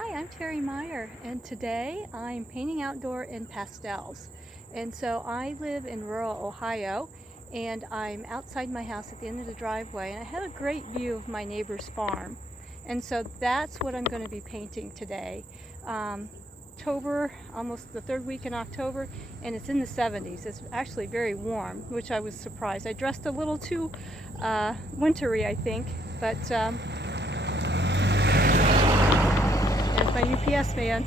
Hi, I'm Terri Meyer, and today I'm painting outdoor in pastels. And so I live in rural Ohio, and I'm outside my house at the end of the driveway, and I have a great view of my neighbor's farm. And so that's what I'm going to be painting today. October, almost the third week in October, and it's in the 70s. It's actually very warm, which I was surprised. I dressed a little too wintry, I think, but my UPS man.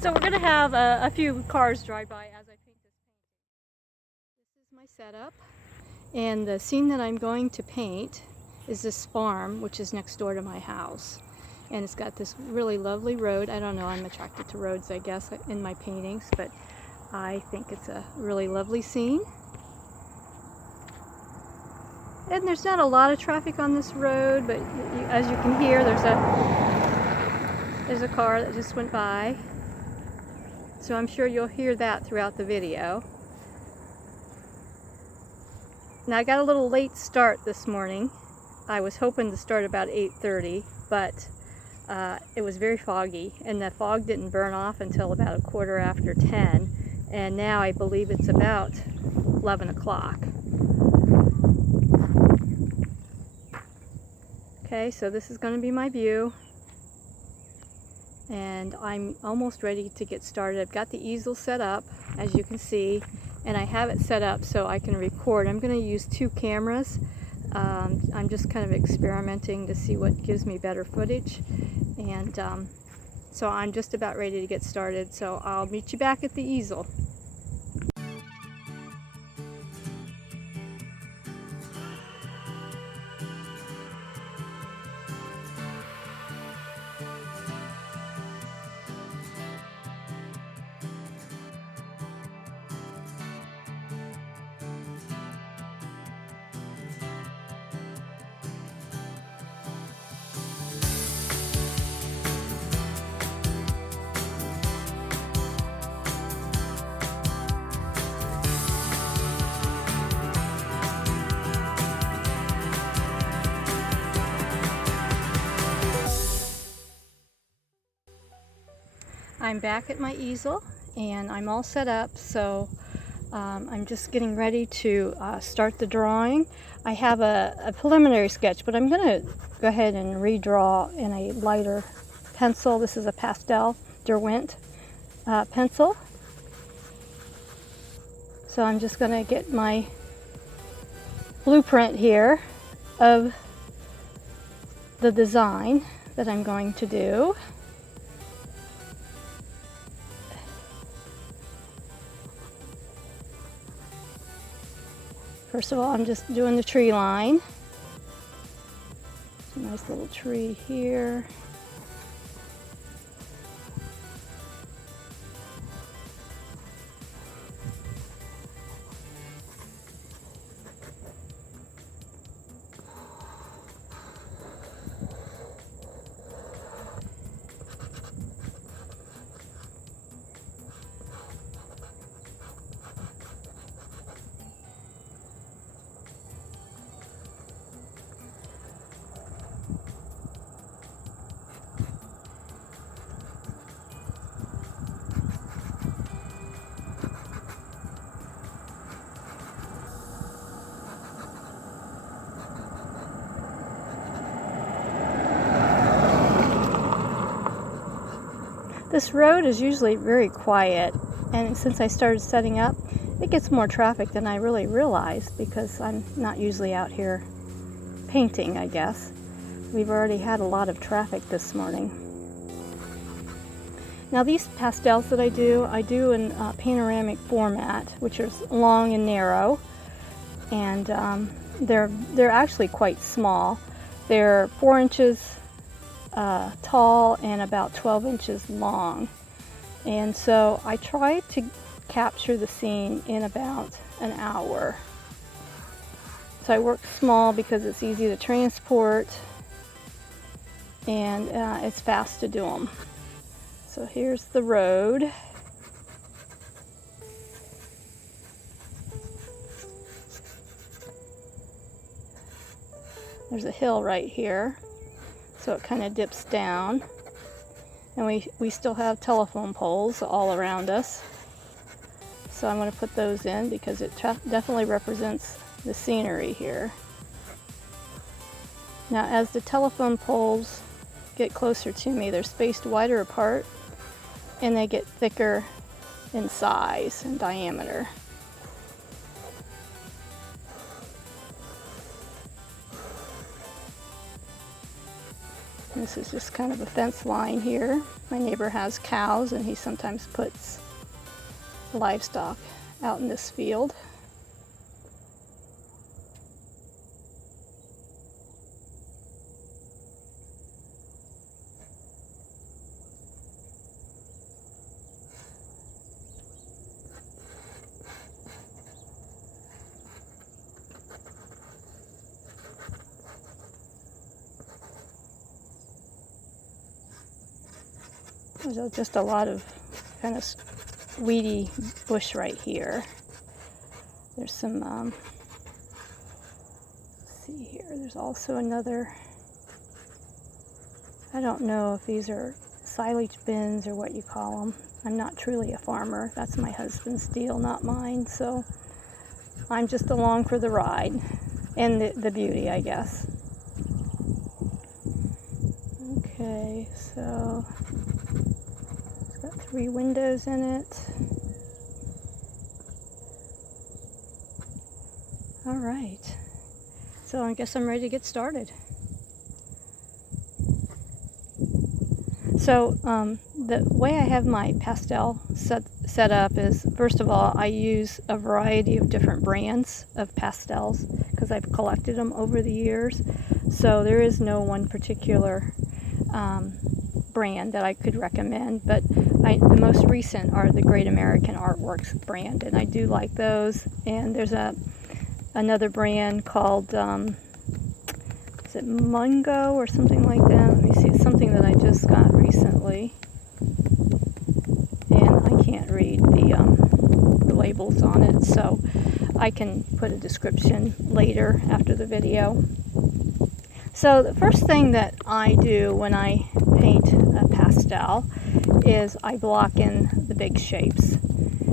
So we're going to have a few cars drive by as I paint this painting. This is my setup, and the scene that I'm going to paint is this farm, which is next door to my house. And it's got this really lovely road. I don't know, I'm attracted to roads, I guess, in my paintings, but I think it's a really lovely scene. And there's not a lot of traffic on this road, but as you can hear, there's a car that just went by, so I'm sure you'll hear that throughout the video. Now I got a little late start this morning. I was hoping to start about 8:30, but it was very foggy, and the fog didn't burn off until about 10:15, and now I believe it's about 11 o'clock. Okay, so this is going to be my view. And I'm almost ready to get started. I've got the easel set up, as you can see, and I have it set up so I can record. I'm going to use two cameras. I'm just kind of experimenting to see what gives me better footage, and so I'm just about ready to get started, so I'll meet you back at the easel. I'm back at my easel, and I'm all set up, so I'm just getting ready to start the drawing. I have a preliminary sketch, but I'm going to go ahead and redraw in a lighter pencil. This is a pastel Derwent pencil. So I'm just going to get my blueprint here of the design that I'm going to do. First of all, I'm just doing the tree line. It's a nice little tree here. This road is usually very quiet, and since I started setting up, it gets more traffic than I really realized because I'm not usually out here painting, I guess. We've already had a lot of traffic this morning. Now these pastels that I do in panoramic format, which is long and narrow, and they're actually quite small. They're 4 inches tall and about 12 inches long, and so I try to capture the scene in about an hour. So I work small because it's easy to transport, and it's fast to do them. So here's the road. There's a hill right here, so it kind of dips down. And we still have telephone poles all around us. So I'm going to put those in because it definitely represents the scenery here. Now as the telephone poles get closer to me, they're spaced wider apart and they get thicker in size and diameter. This is just kind of a fence line here. My neighbor has cows and he sometimes puts livestock out in this field. There's just a lot of kind of weedy bush right here. There's some, let's see here, there's also another, I don't know if these are silage bins or what you call them. I'm not truly a farmer. That's my husband's deal, not mine. So I'm just along for the ride and the beauty, I guess. Okay, so it's got 3 windows in it. All right, so I guess I'm ready to get started. So the way I have my pastel set up is, first of all, I use a variety of different brands of pastels because I've collected them over the years. So there is no one particular brand that I could recommend, but the most recent are the Great American Artworks brand, and I do like those. And there's another brand called is it Mungyo or something like that? Let me see. It's something that I just got recently, and I can't read the labels on it, so I can put a description later after the video. So the first thing that I do when I paint a pastel is I block in the big shapes.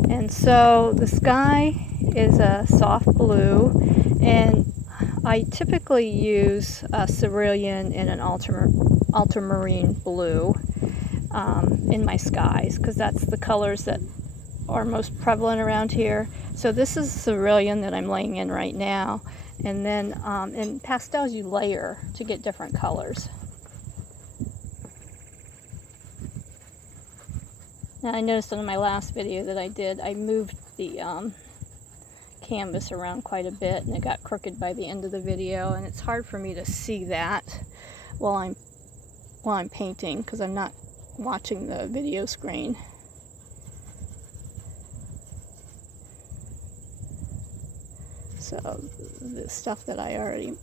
And so the sky is a soft blue, and I typically use a cerulean and an ultramarine blue in my skies because that's the colors that are most prevalent around here. So this is cerulean that I'm laying in right now. And then in pastels you layer to get different colors. Now I noticed in my last video that I moved the canvas around quite a bit and it got crooked by the end of the video, and it's hard for me to see that while I'm painting because I'm not watching the video screen. So the stuff that I already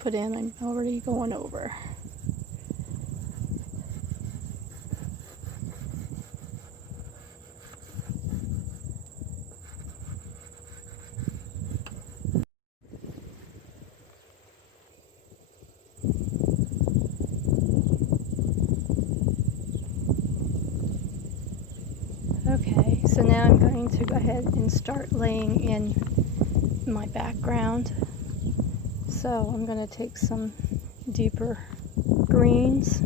put in, I'm already going over. Okay, so now I'm going to go ahead and start laying in my background. So I'm going to take some deeper greens.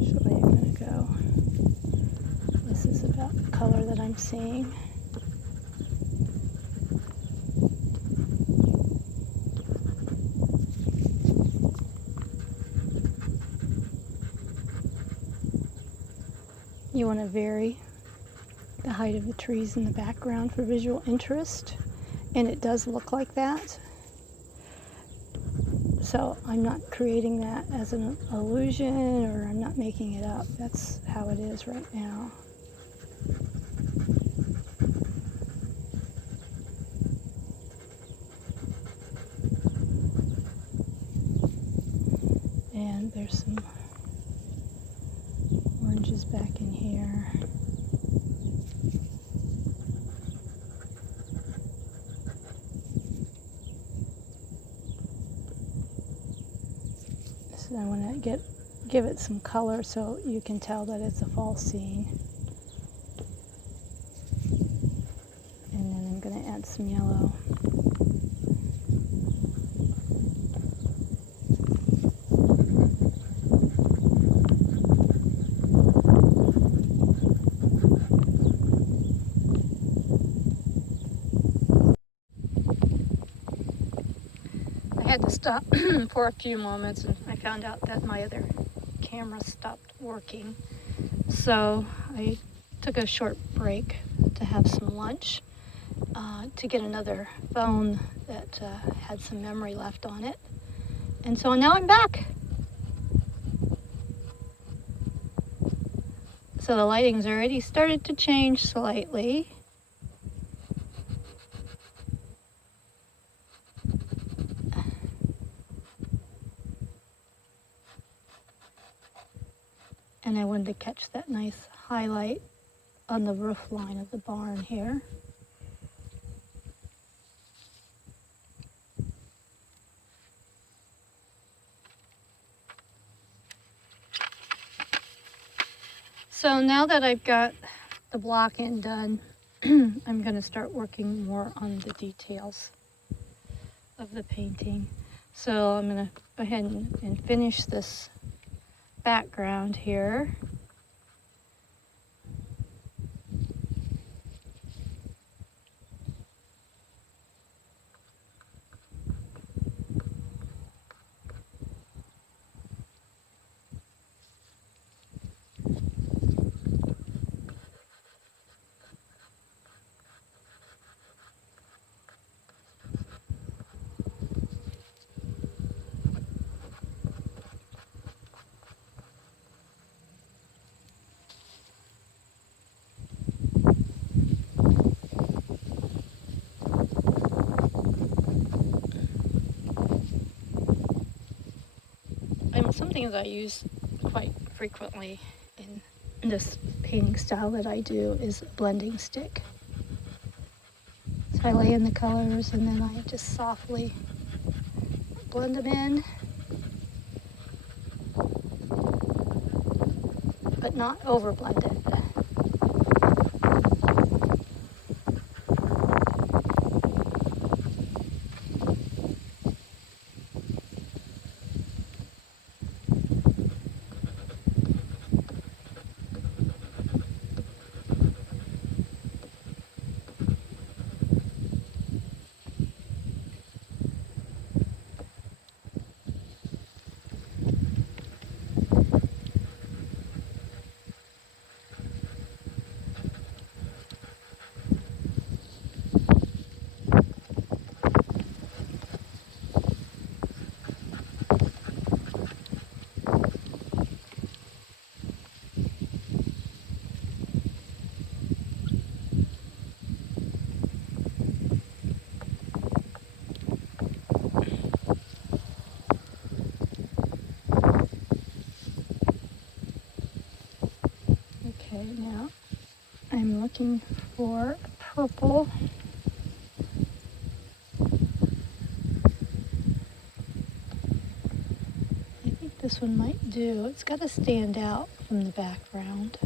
Actually, I'm going to go, this is about the color that I'm seeing. You want to vary the height of the trees in the background for visual interest, and it does look like that. So I'm not creating that as an illusion, or I'm not making it up. That's how it is right now. And there's some oranges back in here. and I want to give it some color so you can tell that it's a fall scene. And then I'm going to add some yellow. I had to stop for a few moments, and I found out that my other camera stopped working. So I took a short break to have some lunch, to get another phone that had some memory left on it. And so now I'm back. So the lighting's already started to change slightly. And I wanted to catch that nice highlight on the roof line of the barn here. So now that I've got the block end done, I'm going to start working more on the details of the painting. So I'm going to go ahead and finish this background here. And something that I use quite frequently in this painting style that I do is a blending stick. So I lay in the colors and then I just softly blend them in, but not over blend it. Okay, now I'm looking for purple. I think this one might do. It's got to stand out from the background.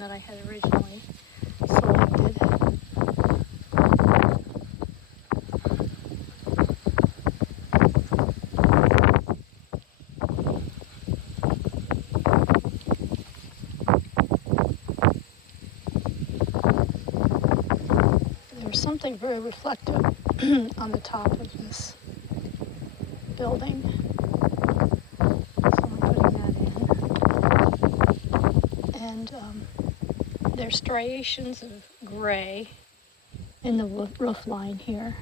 That I had originally selected. There's something very reflective on the top of this building. So I'm putting that in. And there's striations of gray in the roof line here.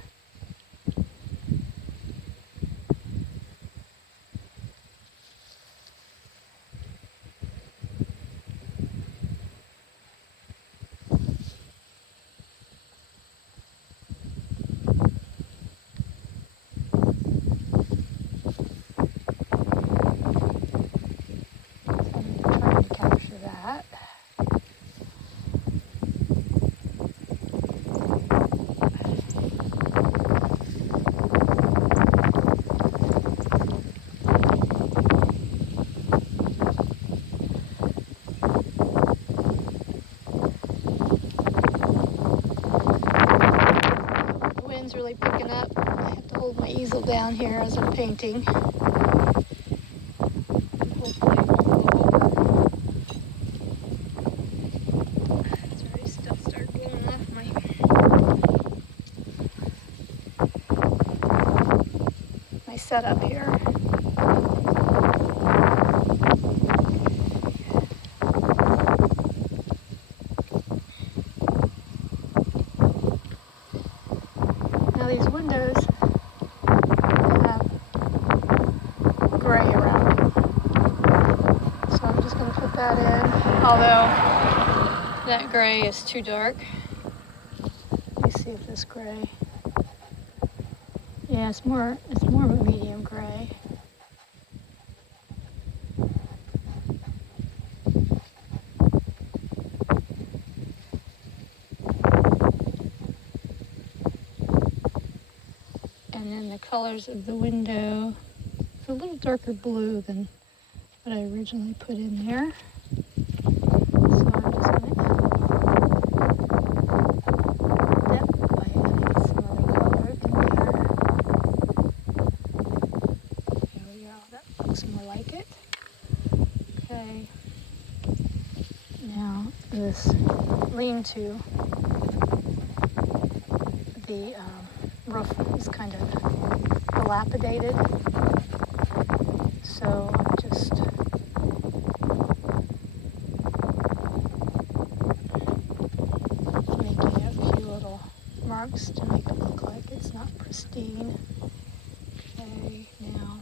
really picking up. I have to hold my easel down here as I'm painting. Hopefully it won't go over. It's already stuff started blowing off my setup here. Now these windows have gray around them, so I'm just going to put that in, although that gray is too dark. Let me see if this gray, yeah, it's more of a medium gray. And then the colors of the window, it's a little darker blue than what I originally put in there. So I'm just going to add depth by adding some other color in there. There we go, that looks more like it. Okay, now this lean-to, the roof is kind of dilapidated, so I'm just making a few little marks to make it look like it's not pristine. Okay, now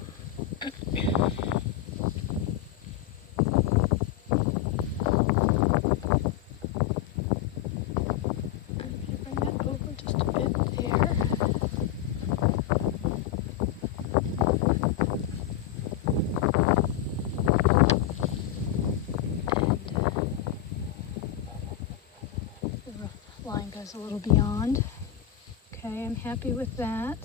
bring that over just a bit there. Line goes a little beyond. Okay, I'm happy with that.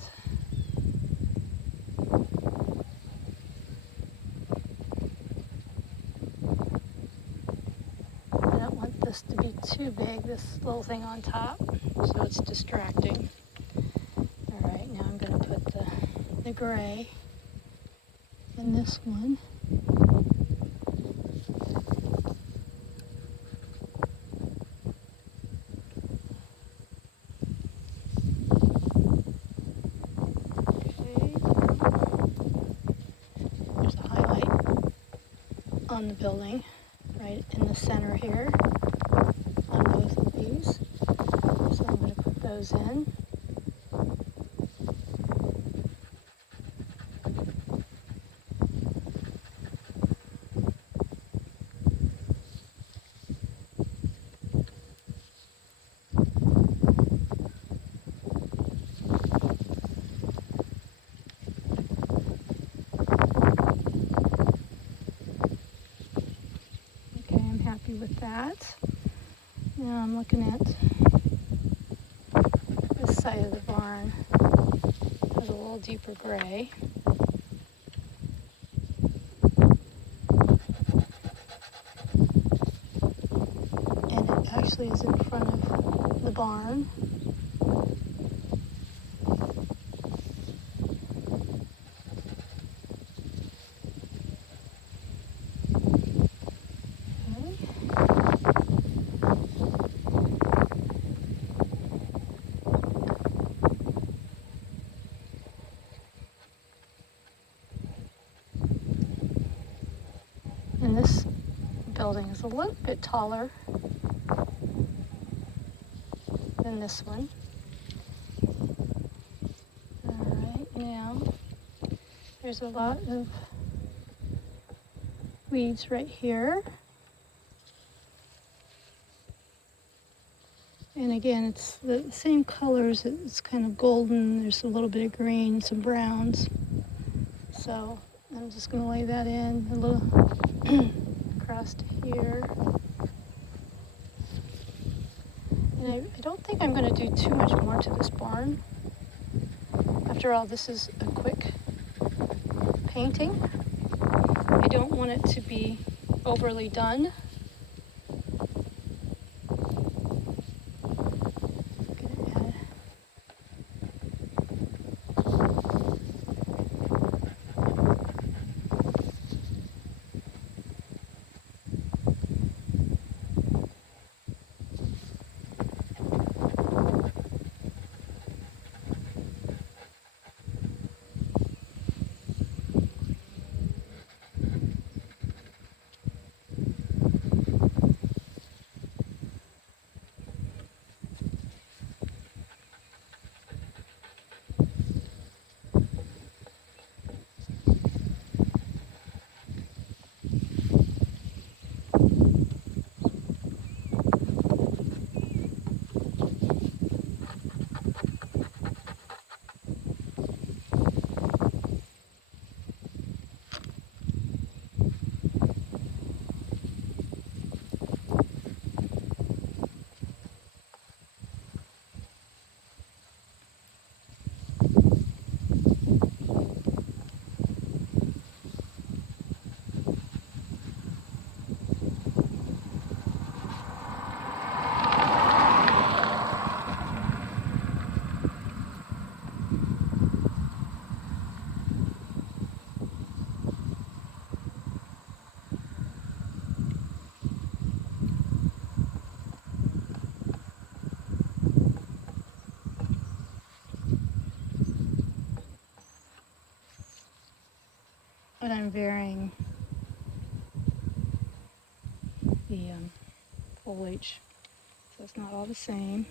I don't want this to be too big, this little thing on top, so it's distracting. Alright, now I'm going to put the gray in this one. On the building, right in the center here, on both of these. So I'm going to put those in. With that. Now I'm looking at this side of the barn with a little deeper gray. And it actually is in front of the barn. And this building is a little bit taller than this one. Alright, now there's a lot of weeds right here. And again, it's the same colors. It's kind of golden. There's a little bit of green, some browns. So I'm just going to lay that in a little across to here. And I don't think I'm going to do too much more to this barn. After all, this is a quick painting. I don't want it to be overly done. varying the foliage, so it's not all the same.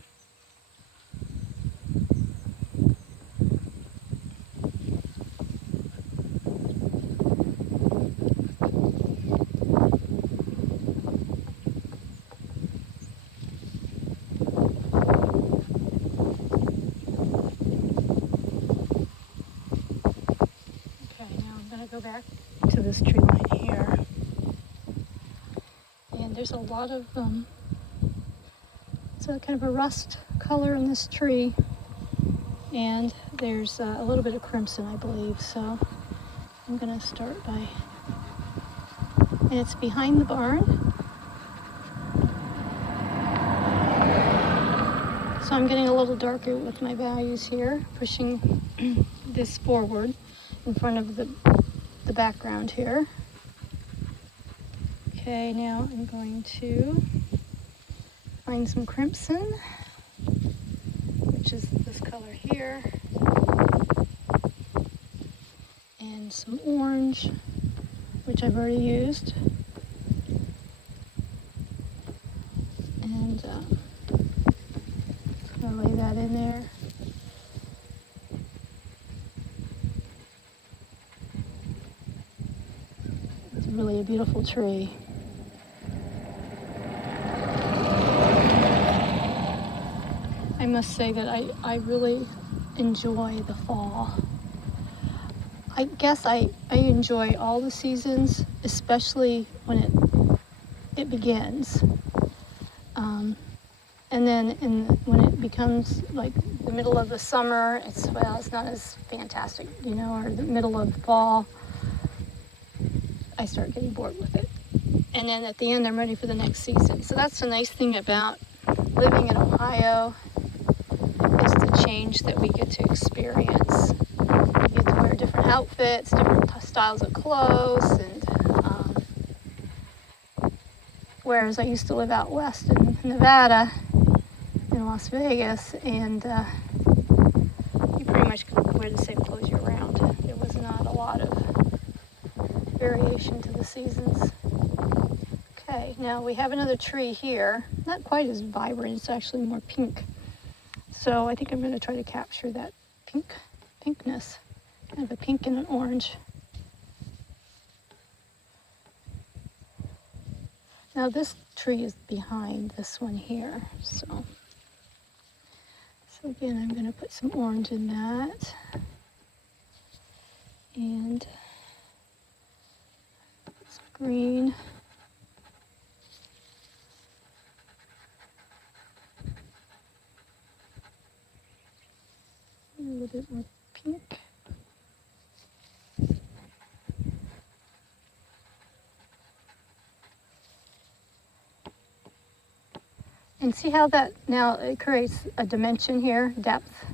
Go back to this tree line here, and there's a lot of it's a kind of a rust color in this tree, and there's a little bit of crimson, I believe. So I'm gonna start by, and it's behind the barn, so I'm getting a little darker with my values here, pushing this forward in front of the background here. Okay, now I'm going to find some crimson, which is this color here, and some orange, which I've already used, and I'm gonna lay that in there. Really a beautiful tree. I must say that I really enjoy the fall. I guess I enjoy all the seasons, especially when it begins. And then when it becomes like the middle of the summer, it's not as fantastic, or the middle of fall, I start getting bored with it. And then at the end, I'm ready for the next season. So that's the nice thing about living in Ohio, is the change that we get to experience. We get to wear different outfits, different styles of clothes, and whereas I used to live out west in Nevada, in Las Vegas, and you pretty much could wear the same clothes year round. There was not a lot of variation to the seasons. Okay, now we have another tree here. Not quite as vibrant, it's actually more pink. So I think I'm going to try to capture that pinkness, kind of a pink and an orange. Now this tree is behind this one here, so again I'm going to put some orange in that, and some green. A little bit more pink. And see how that now it creates a dimension here, depth,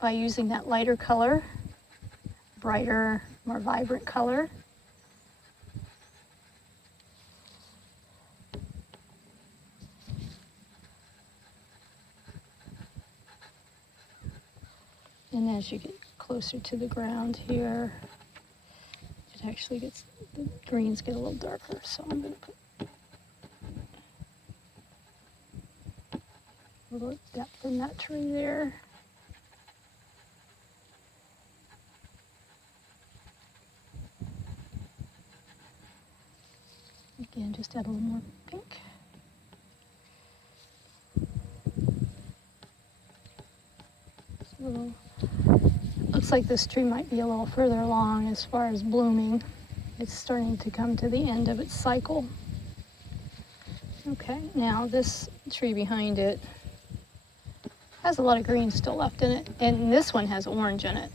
by using that lighter color, brighter, more vibrant color. And as you get closer to the ground here, it actually gets, the greens get a little darker. So I'm going to put a little depth in that tree there. Again, just add a little more pink. Just a little, looks like this tree might be a little further along as far as blooming. It's starting to come to the end of its cycle. Okay, now this tree behind it has a lot of green still left in it, and this one has orange in it.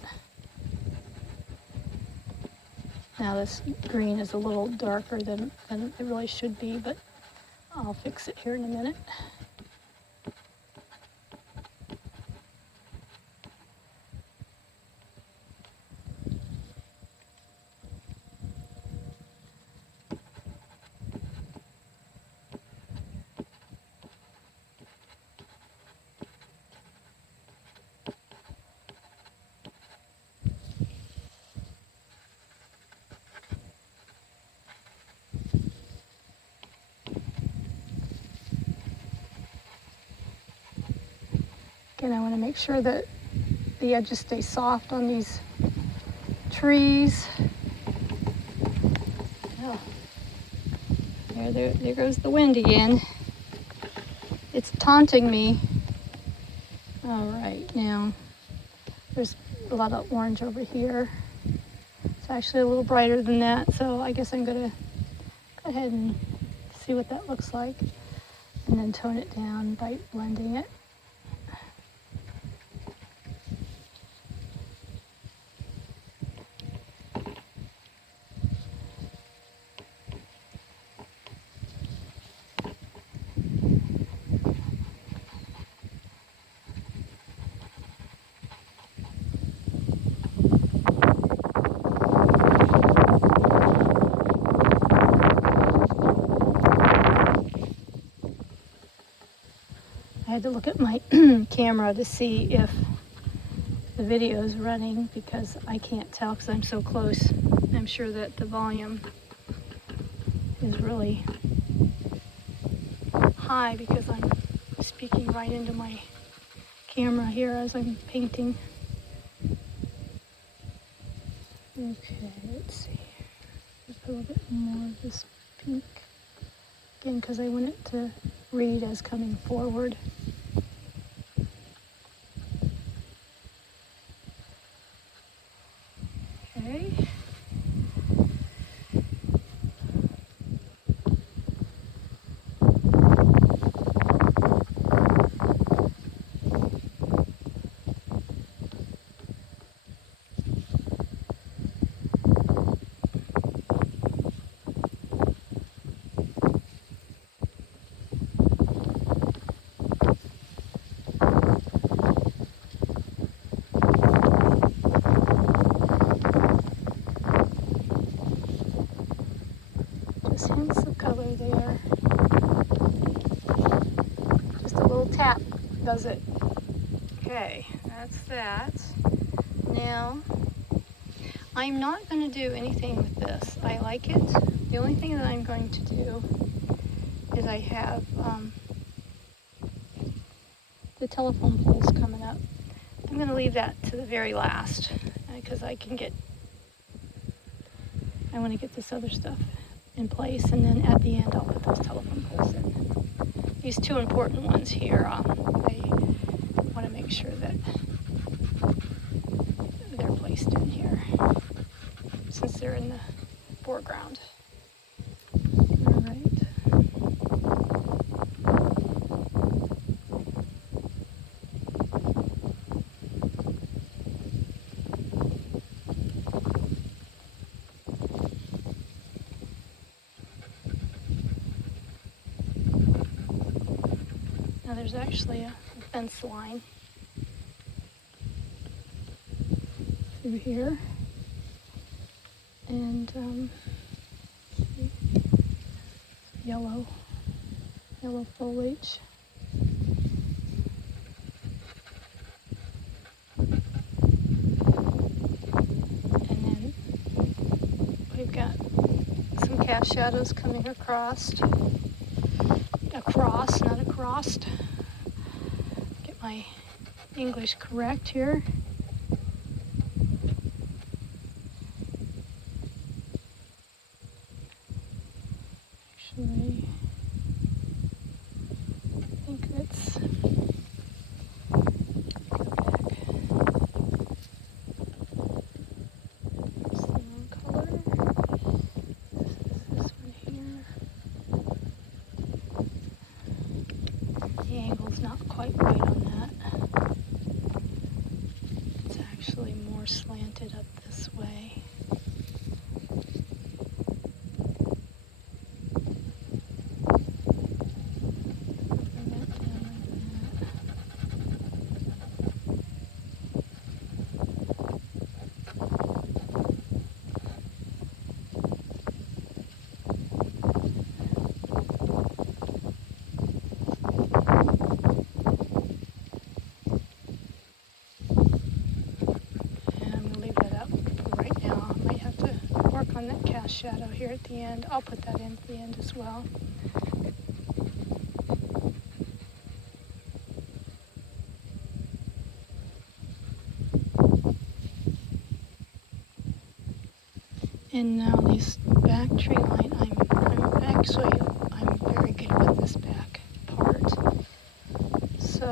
Now this green is a little darker than it really should be, but I'll fix it here in a minute. Again, I want to make sure that the edges stay soft on these trees. Oh, there goes the wind again. It's taunting me. All right, now there's a lot of orange over here. It's actually a little brighter than that, so I guess I'm gonna go ahead and see what that looks like and then tone it down by blending it. I had to look at my camera to see if the video is running because I can't tell because I'm so close. I'm sure that the volume is really high because I'm speaking right into my camera here as I'm painting. Okay, let's see. Just put a little bit more of this pink. Again, because I want it to read as coming forward. Okay. Just hints of color there. Just a little tap does it. Okay, that's that. Now, I'm not going to do anything with this. I like it. The only thing that I'm going to do is I have the telephone poles coming up. I'm going to leave that to the very last because I want to get this other stuff in place, and then at the end I'll put those telephone poles in. These two important ones here, I want to make sure that they're placed in here since they're in the foreground. All right. Now there's actually a fence line through here, and yellow foliage. And then we've got some cast shadows coming across, not across. Get my English correct here. Actually, I think that's it's the wrong color. This one here. The angle's not quite right on that. It's actually more slanted up this way. On that cast shadow here at the end. I'll put that in at the end as well. And now this back tree line, I'm very good with this back part. So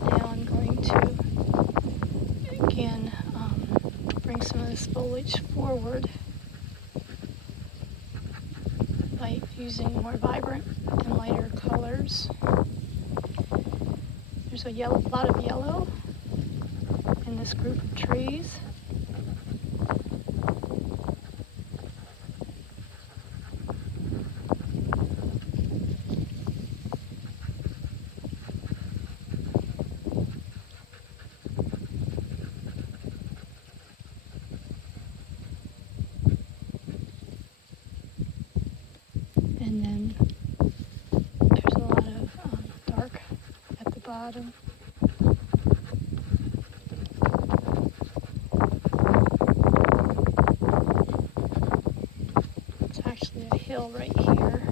now I'm going to again bring some of this foliage forward by using more vibrant and lighter colors. There's a lot of yellow in this group of trees. And then there's a lot of dark at the bottom. It's actually a hill right here.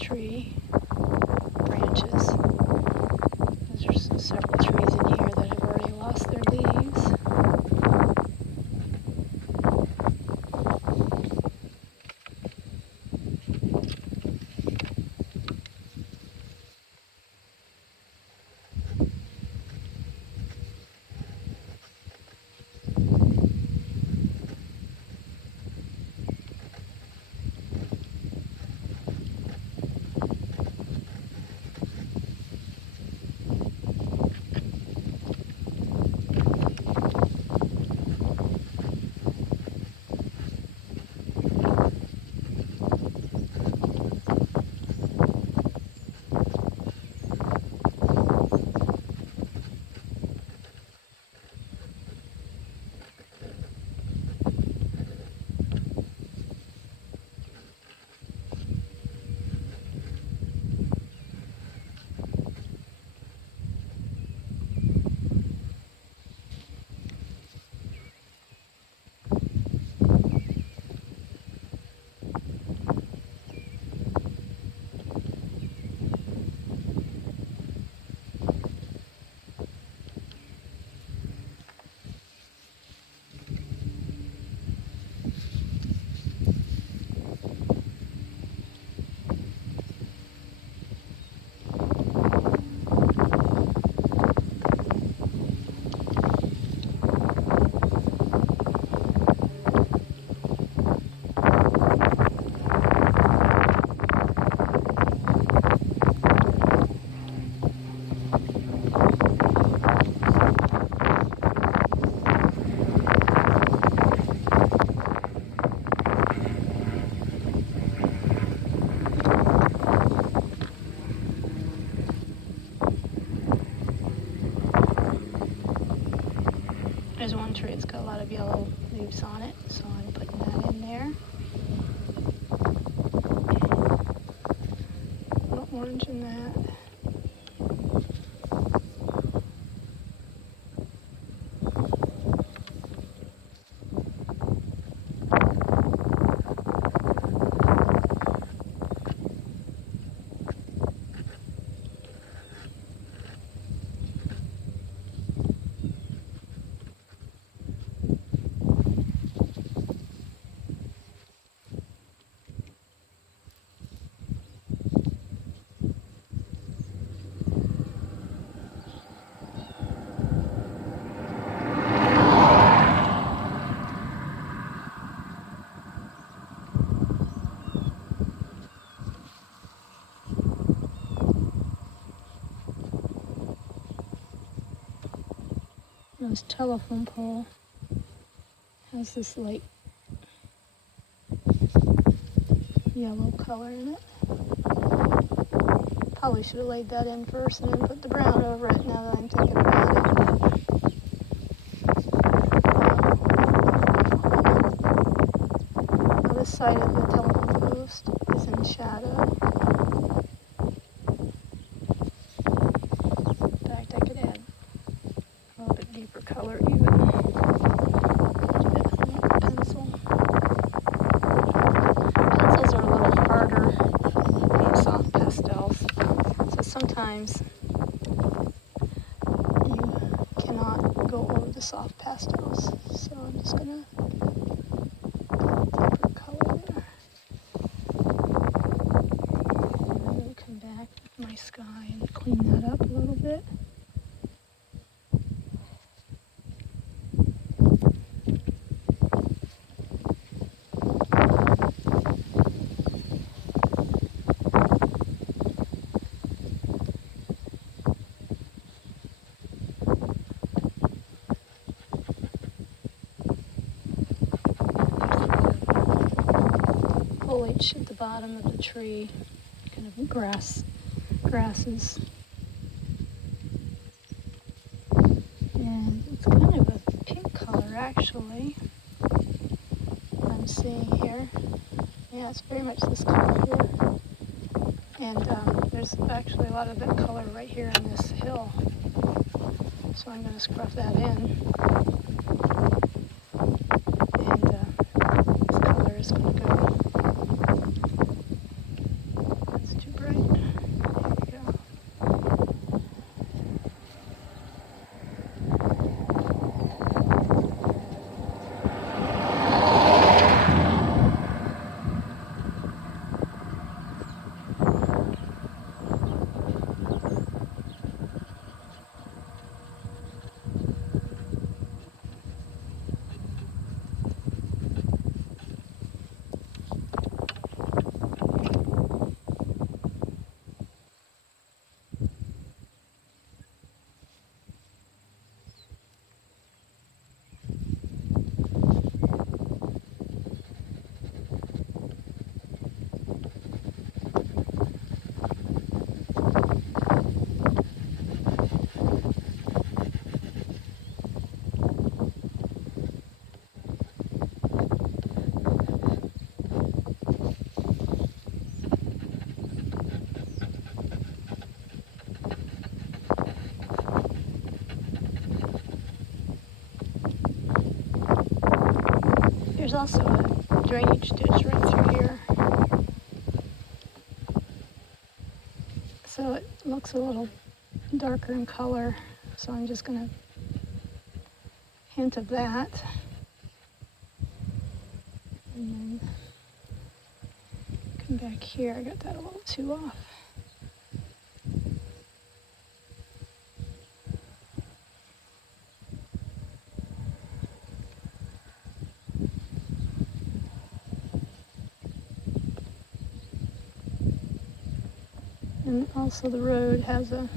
Tree branches. There's several trees in here that have already lost their leaves. There's one tree, it's got a lot of yellow leaves on it, so I'm putting that in there. A little orange in that. This telephone pole has this light yellow color in it. Probably should have laid that in first and then put the brown over it now that I'm thinking about it. Now this side of the telephone post is in shadow. In fact, I could add a little bit deeper color even. Pencil. Pencils are a little harder than soft pastels, so sometimes you cannot go over the soft pastels. So I'm just gonna put deeper color there. And then come back with my sky and clean that up a little bit. Foliage at the bottom of the tree, kind of grasses. And it's kind of a pink color actually, I'm seeing here. Yeah, it's very much this color here. And there's actually a lot of that color right here in this hill. So I'm going to scruff that in. And this color is going to go. That's too bright. There we go. There's also a drainage ditch right through here. So it looks a little darker in color. So I'm just going to hint of that. And then come back here. I got that a little too off. And also the road has a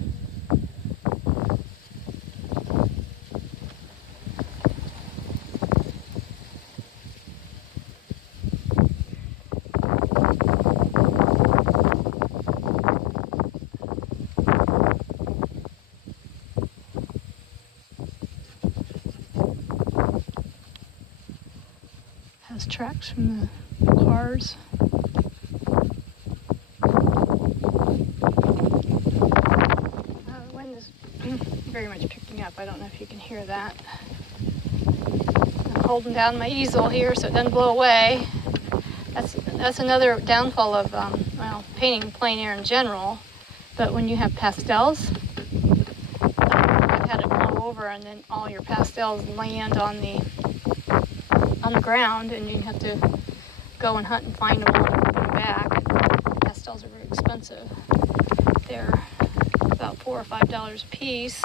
tracks from the cars. The wind is very much picking up. I don't know if you can hear that. I'm holding down my easel here so it doesn't blow away. That's another downfall of well, painting plein air in general. But when you have pastels, I've had it blow over and then all your pastels land on the ground, and you have to go and hunt and find them all and put them back. Pastels are very expensive. They're about $4 or $5 a piece,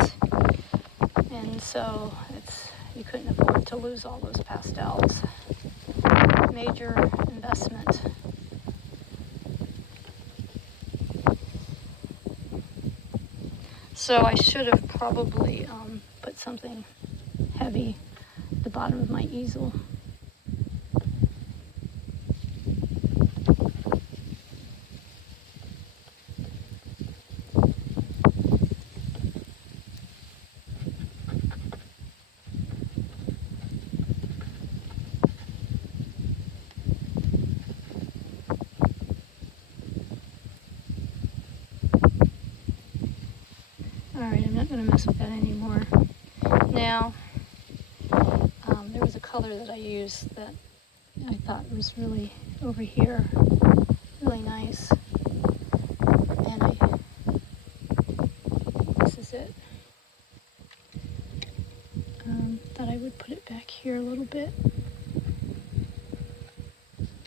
and so you couldn't afford to lose all those pastels. Major investment. So I should have probably put something heavy at the bottom of my easel. Alright, I'm not going to mess with that anymore. Now, there was a color that I used that I thought was really over here, really nice. And this is it. Thought I would put it back here a little bit.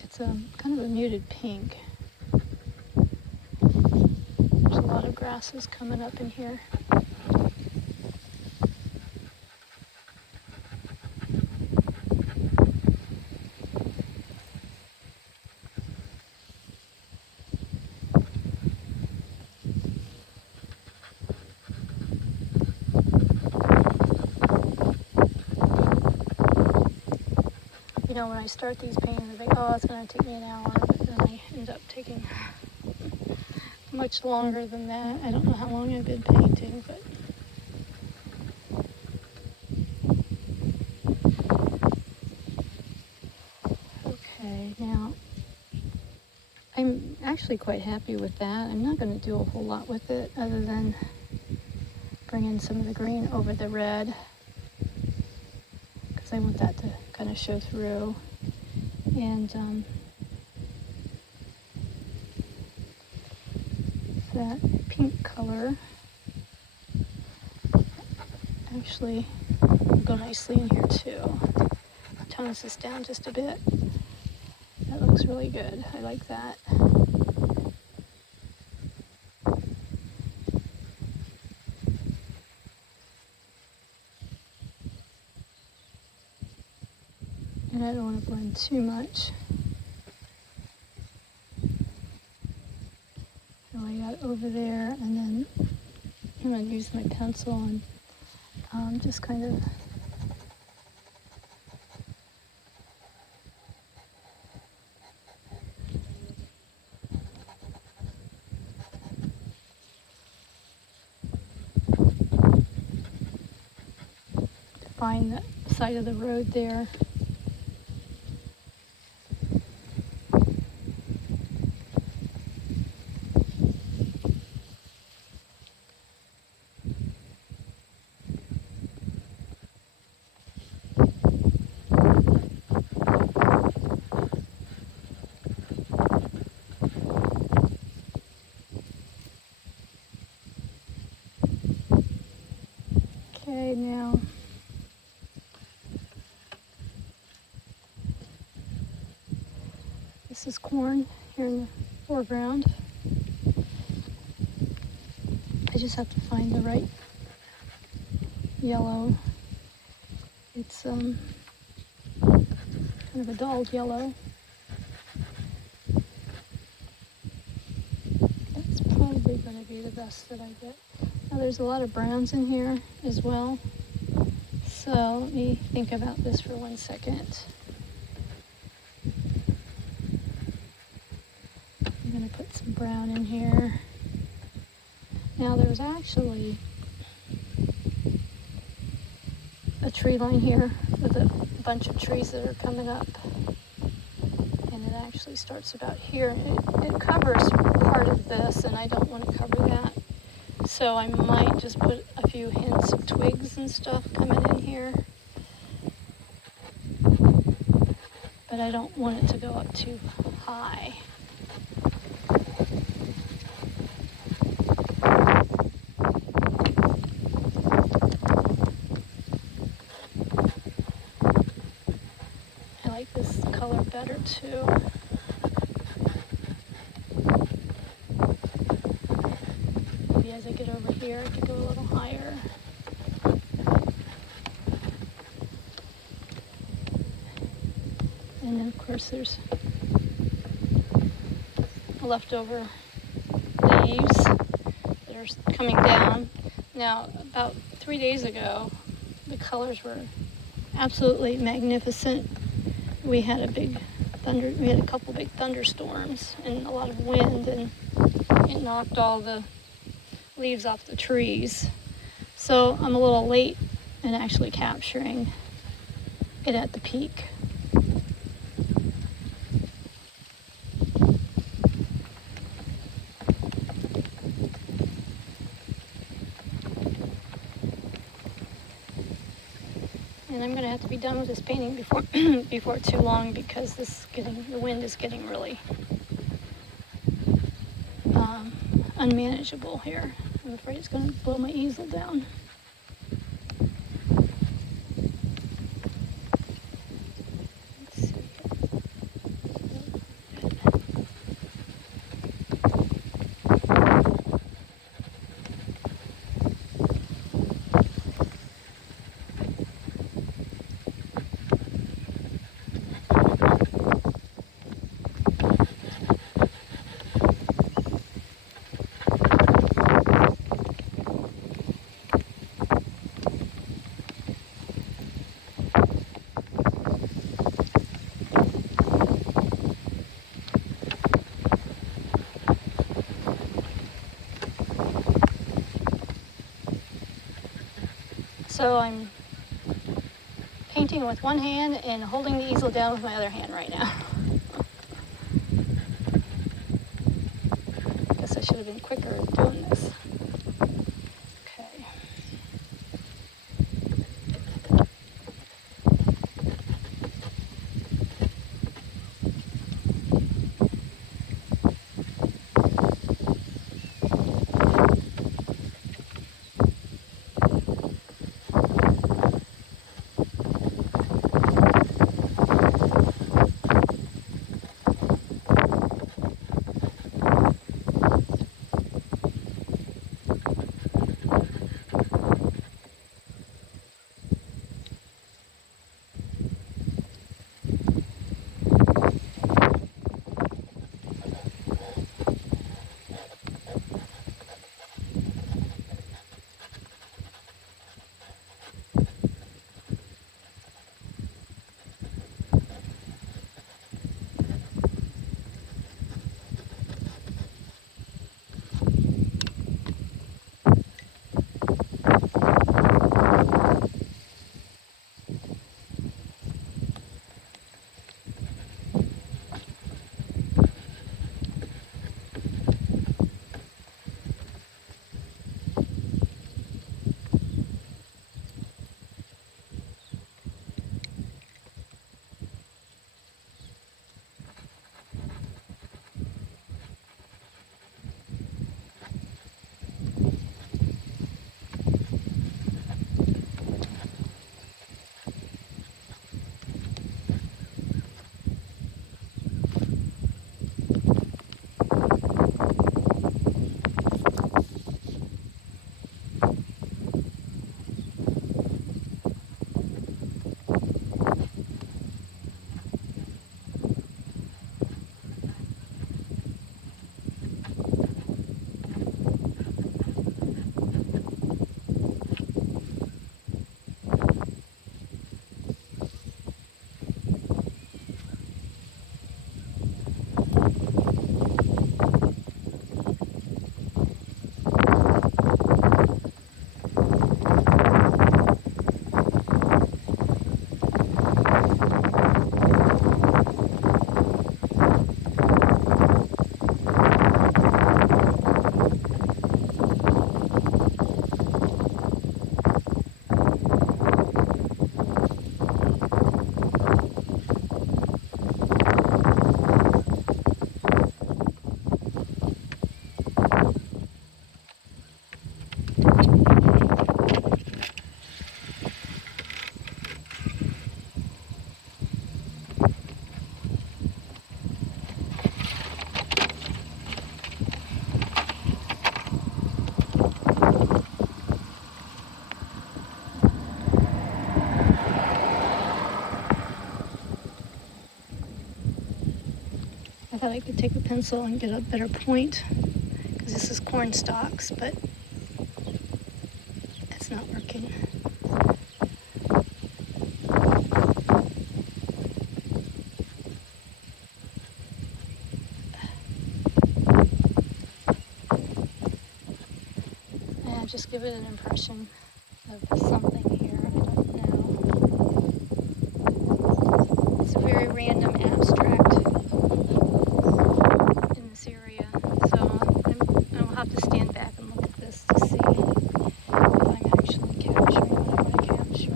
It's kind of a muted pink. There's a lot of grasses coming up in here. You know, when I start these paintings, I think, oh, it's going to take me an hour, but then I end up taking much longer than that. I don't know how long I've been painting, but okay, now I'm actually quite happy with that. I'm not going to do a whole lot with it other than bring in some of the green over the red, because I want that to kind of show through. And that pink color actually will go nicely in here too. Tones this down just a bit. That looks really good. I like that. And I don't want to blend too much. So I got over there, and then I'm going to use my pencil and just kind of define the side of the road there. Okay, now this is corn here in the foreground. I just have to find the right yellow. It's kind of a dulled yellow. That's probably going to be the best that I get. Now there's a lot of browns in here as well. So let me think about this for 1 second. I'm going to put some brown in here. Now there's actually a tree line here with a bunch of trees that are coming up. And it actually starts about here. It covers part of this, and I don't want to cover that. So I might just put a few hints of twigs and stuff coming in here. But I don't want it to go up too high. I like this color better too. Maybe as I get over here, I could go a little higher. And then of course there's leftover leaves that are coming down. Now about 3 days ago, The colors were absolutely magnificent. We had a couple big thunderstorms and a lot of wind, and it knocked all the leaves off the trees. So I'm a little late in actually capturing it at the peak. And I'm going to have to be done with this painting before too long, because the wind is getting really unmanageable here. I'm afraid it's going to blow my easel down. Let's see. So I'm painting with one hand and holding the easel down with my other hand right now. Guess I should have been quicker at doing this. Okay. I thought I could take a pencil and get a better point, because this is corn stalks, but it's not working. give it an impression of something here. I don't know. It's a very random abstract in this area, so I'll have to stand back and look at this to see if I'm actually capturing what I want to capture.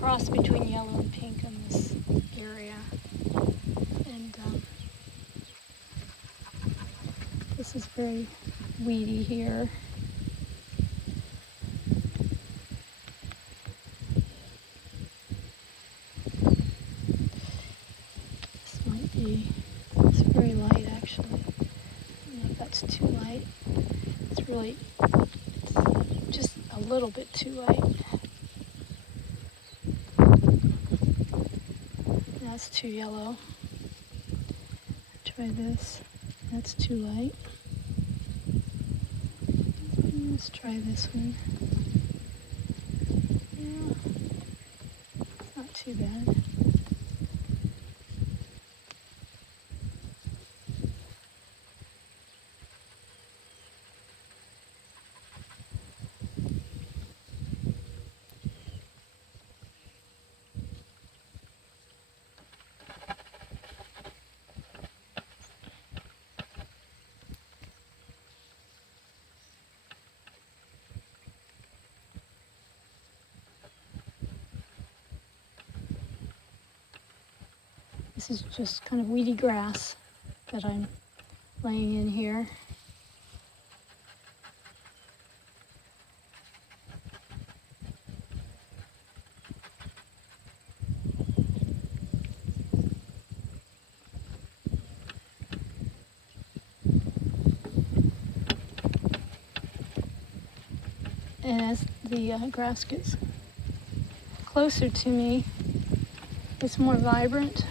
Cross between yellow and pink in this area, and this is very weedy here. This might be, it's very light actually. I don't know if that's too light. It's really, it's just a little bit too light. That's too yellow. Try this. That's too light. Let's try this one. Yeah, it's not too bad. This is just kind of weedy grass that I'm laying in here. And as the grass gets closer to me, it's more vibrant.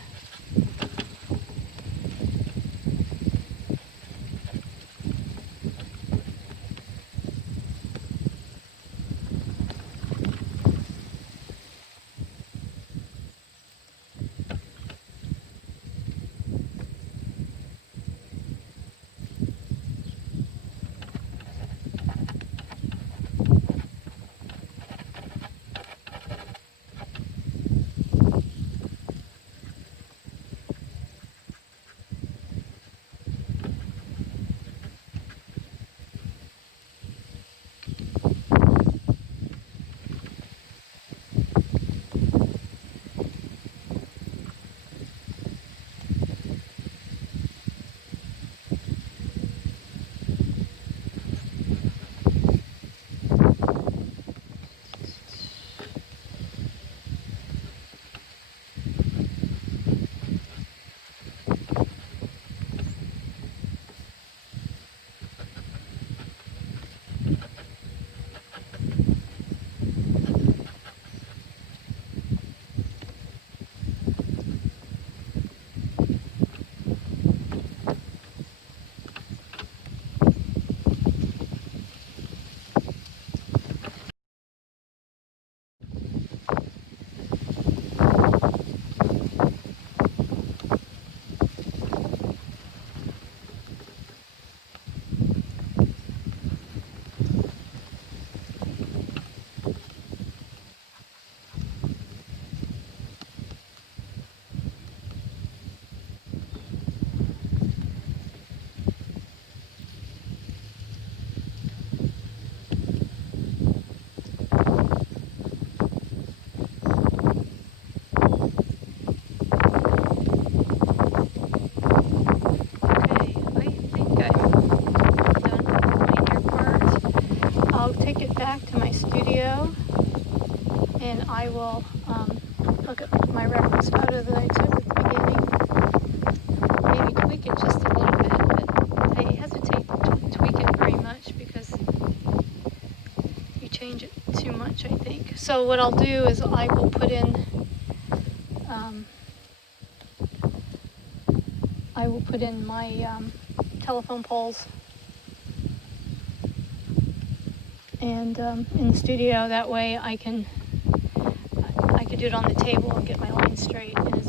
and I will look at my reference photo that I took at the beginning, maybe tweak it just a little bit, but I hesitate to tweak it very much because change it too much, I think. So what I'll do is I will put in my telephone poles and in the studio. That way I could do it on the table and get my line straight. And as